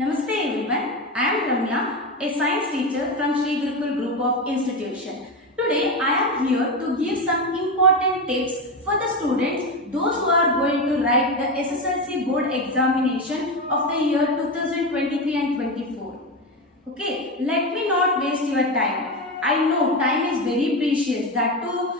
Namaste everyone, I am Ramya, a science teacher from Sri Gurukul Group of Institution. Today I am here to give some important tips for the students, those who are going to write the SSLC board examination of the year 2023 and 24. Okay, let me not waste your time. I know time is very precious, that too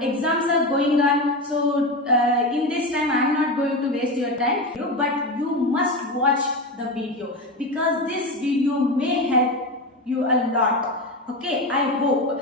exams are going on, so in this time I am not going to waste your time, but you must watch the video because this video may help you a lot. Okay, I hope.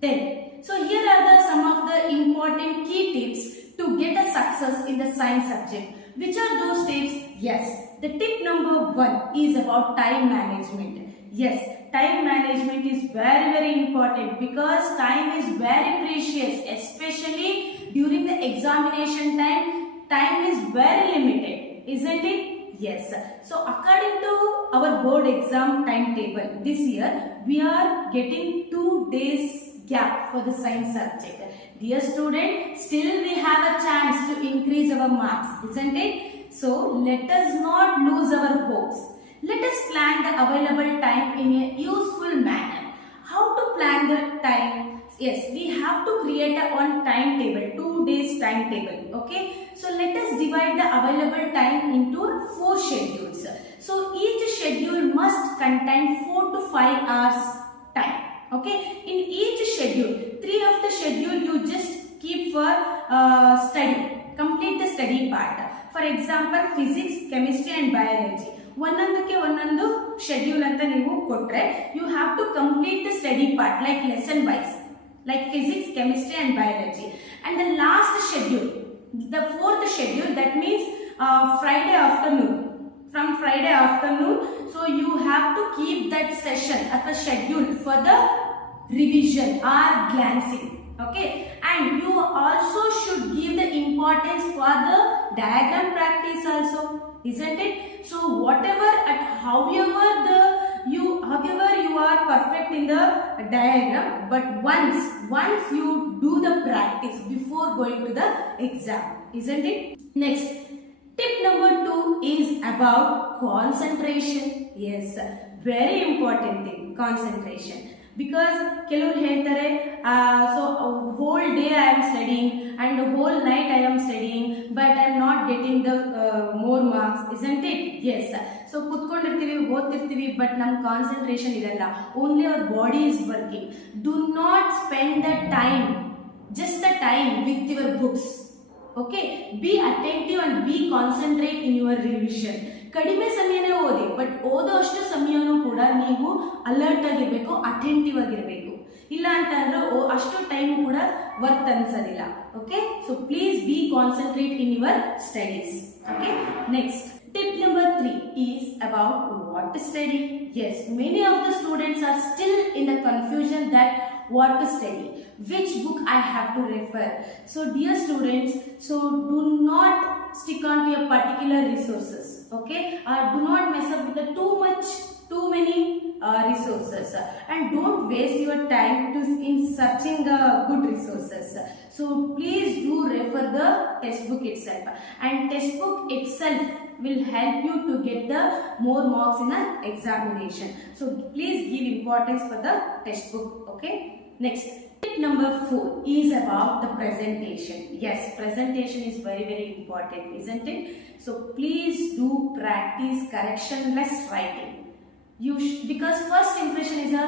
Then, so here are some of the important key tips to get a success in the science subject. Which are those tips? Yes, the tip number 1 is about time management. Yes, time management is very important because time is very precious, especially during the examination time. Time is very limited, isn't it? Yes. So according to our board exam timetable, this year we are getting 2 days gap for the science subject. Dear student, still we have a chance to increase our marks, isn't it? So let us not lose our hopes. Let us plan the available time in a useful manner. How to plan the time? Yes, we have to create one timetable, 2 days timetable. Okay, so let us divide the available time into 4 schedules. So each schedule must contain 4 to 5 hours time. Okay, in each schedule, 3 of the schedule you just keep for study, complete the study part. For example, physics, chemistry and biology. ಒಂದೊಂದಕ್ಕೆ ಒಂದೊಂದು schedule ಅಂತ ನೀವು ಕೊಟ್ರೆ you have to complete the study part like lesson wise, like physics, chemistry and biology. And the last schedule, the 4th schedule, that means Friday afternoon. From Friday afternoon, so you have to keep that session at the schedule for the revision or glancing. Okay, and you also should give the importance for the diagram practice also, isn't it? So whatever and however you are perfect in the diagram, but once you do the practice before going to the exam, isn't it? Next, tip number 2 is about concentration. Yes, very important thing, concentration. Because ಕೆಲವರು ಹೇಳ್ತಾರೆ so whole day I am studying and whole night I am studying but I am not getting the more marks, isn't it? Yes. So ಕೂತ್ಕೊಂಡಿರ್ತೀವಿ, ಓದ್ತಿರ್ತೀವಿ, but ನಮ್ಮ concentration ಇರಲ್ಲ. Only our body is working. Do not spend the time, just the time with your books. Okay, be attentive and be concentrate in your revision. ಕಡಿಮೆ ಸಮಯನೇ ಓದಿ, but ಓದೋ ಅಷ್ಟು ಸಮಯನೂ ಕೂಡ ನೀವು alert ಆಗಿರ್ಬೇಕು, attentive ಆಗಿರಬೇಕು. ಇಲ್ಲ ಅಂತಂದ್ರೆ ಅಷ್ಟು ಟೈಮ್ ಕೂಡ ವರ್ತ್ ಅನ್ಸೋದಿಲ್ಲ. Okay, so please be concentrate in your studies. Okay, next tip number 3 is about what to study. Yes, many of the students are still in the confusion that what to study, which book I have to refer. So dear students, so do not stick on to your particular resources. Okay, do not mess up with the too many resources, and don't waste your time in searching good resources. So please do refer the textbook itself, and textbook itself will help you to get the more marks in an examination. So please give importance for the textbook. Okay, next, tip number 4 is about the presentation. Yes, presentation is very important, isn't it? So please do practice correctionless writing. Because first impression is a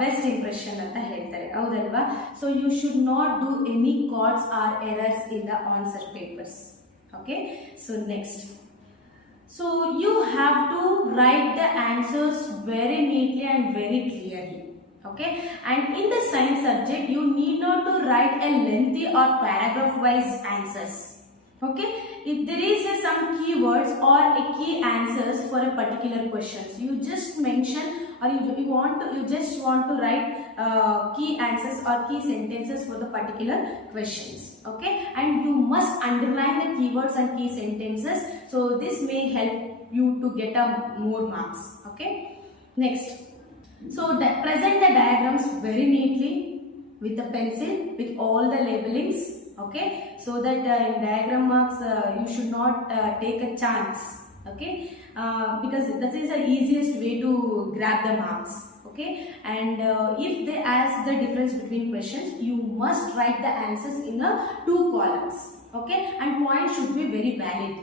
best impression ಅಂತ ಹೇಳ್ತಾರೆ, ಹೌದಲ್ವಾ? So you should not do any chords or errors in the answer papers. Okay, so next, so you have to write the answers very neatly and very clearly. Okay, and in the science subject you need not to write a lengthy or paragraph wise answers. Okay, if there is some keywords or a key answers for a particular question, so you just mention, or you just want to write key answers or key sentences for the particular questions. Okay, and you must underline the keywords and key sentences, so this may help you to get more marks. Okay, next, so present the diagrams very neatly with the pencil with all the labelings. Okay, so that in diagram marks you should not take a chance Okay, because that is the easiest way to grab the marks. Okay, and if they ask the difference between questions, you must write the answers in a 2 columns. Okay, and point should be very valid.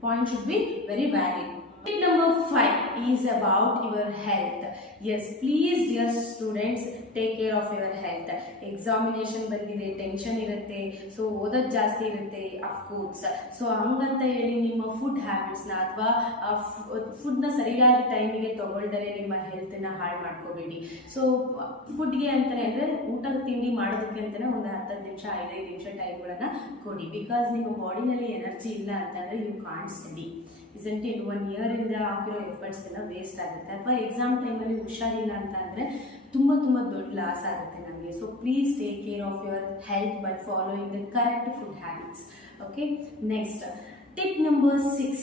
Point should be very valid. Tip number 5 is about your health. Yes, please dear students, take care of your health. Examination ಬಂದಿದೆ, tension ಇರುತ್ತೆ, so ಓದೋದು ಜಾಸ್ತಿ ಇರುತ್ತೆ of course. So ಹಂಗಂತ ಹೇಳಿ ನಿಮ್ಮ food ಹ್ಯಾಬಿಟ್ಸ್ನ ಅಥವಾ ಫುಡ್ನ ಸರಿಯಾದ ಟೈಮಿಗೆ ತಗೊಳ್ದರೆ ನಿಮ್ಮ ಹೆಲ್ತನ್ನ ಹಾಳು ಮಾಡ್ಕೋಬೇಡಿ. ಸೊ ಫುಡ್ಗೆ ಅಂತಲೇ ಅಂದರೆ ಊಟ ತಿಂಡಿ ಮಾಡೋದಕ್ಕೆ ಅಂತಲೇ ಒಂದು 10 ನಿಮಿಷ 5 ನಿಮಿಷ ಟೈಮ್ಗಳನ್ನು ಕೊಡಿ. ಬಿಕಾಸ್ ನಿಮ್ಮ ಬಾಡಿನಲ್ಲಿ ಎನರ್ಜಿ ಇಲ್ಲ ಅಂತಂದರೆ you can't study. Isn't it 1 year ಇಂದ ಹಾಕಿರೋ ಎಫರ್ಟ್ಸ್ ಎಲ್ಲ ವೇಸ್ಟ್ ಆಗುತ್ತೆ. ಅಥವಾ ಎಕ್ಸಾಮ್ ಟೈಮಲ್ಲಿ ಹುಷಾರಿಲ್ಲ ಅಂತ ಅಂದರೆ ತುಂಬ ದೊಡ್ಡ ಲಾಸ್ ಆಗುತ್ತೆ ನಮಗೆ. So please take care of your health by following the correct food habits. Okay, next tip number 6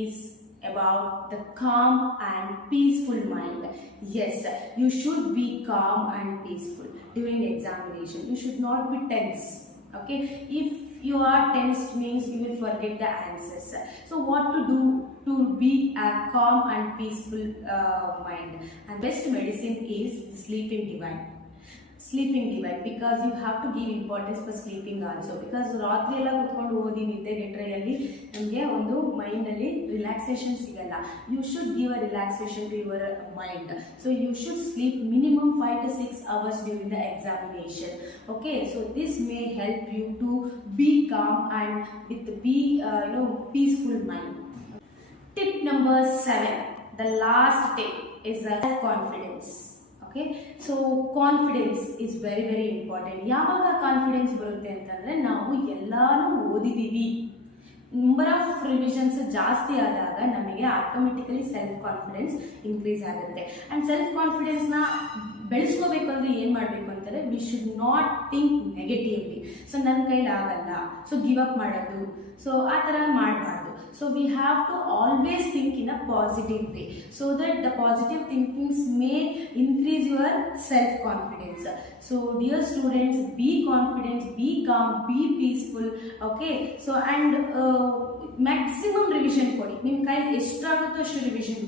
is about the calm and peaceful mind. Yes, you should be calm and peaceful during examination. You should not be tense. Okay, if you are tensed means you will forget the answers. So what to do to be a calm and peaceful mind? And best medicine is sleeping divine. Sleeping divine, because you have to give importance for sleeping also. Because ರಾತ್ರಿ ಎಲ್ಲ ಕೂತ್ಕೊಂಡು ಓದಿ ನಿದ್ದೆಗೆಟ್ಟರೆಯಲ್ಲಿ ನಮಗೆ ಒಂದು ಮೈಂಡಲ್ಲಿ relaxation ಸಿಗಲ್ಲ. You should give a relaxation to your mind. So you should sleep minimum 5 to 6 hours during the examination. Okay, so this may help you to be calm and with peaceful mind. Tip number 7, the last tip is confidence. Okay, so confidence is very important. ಯಾವಾಗ confidence ಬರುತ್ತೆ ಅಂತಂದರೆ ನಾವು ಎಲ್ಲಾನು ಓದಿದ್ದೀವಿ, number of revisions ಜಾಸ್ತಿ ಆದಾಗ ನಮಗೆ automatically self confidence increase ಆಗುತ್ತೆ. And self ಕಾನ್ಫಿಡೆನ್ಸ್ನ ಬೆಳೆಸ್ಕೋಬೇಕು ಅಂದರೆ ಏನು ಮಾಡಬೇಕು ಅಂತಾರೆ, we should not think negatively. So ನನ್ನ ಕೈಲಿ ಆಗಲ್ಲ, ಸೊ ಗಿವ್ ಅಪ್ ಮಾಡೋದು, ಸೊ ಆ ಥರ ಮಾಡಬಾರ್ದು. So we have to always think in a positive way, so that the positive thinkings may increase your self-confidence. So dear students, be confident, be calm, be peaceful. Okay, so and maximum revision ಕೊಡಿ. ನಿಮ್ಮ ಕೈಲಿ ಎಷ್ಟಾಗುತ್ತೋ ಅಷ್ಟು revision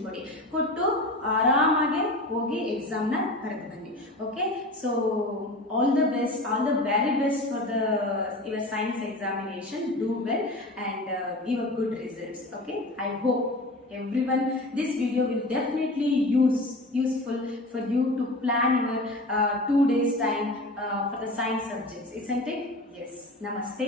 ಕೊಟ್ಟು ಆರಾಮಾಗಿ ಹೋಗಿ ಎಕ್ಸಾಮ್ನ ಬರೆದು ಬನ್ನಿ. Okay, so all the best, all the very best for your science examination. Do well and give a good results. Okay, I hope everyone, this video will definitely useful for you to plan your 2 days time for the science subjects, isn't it? Yes, namaste.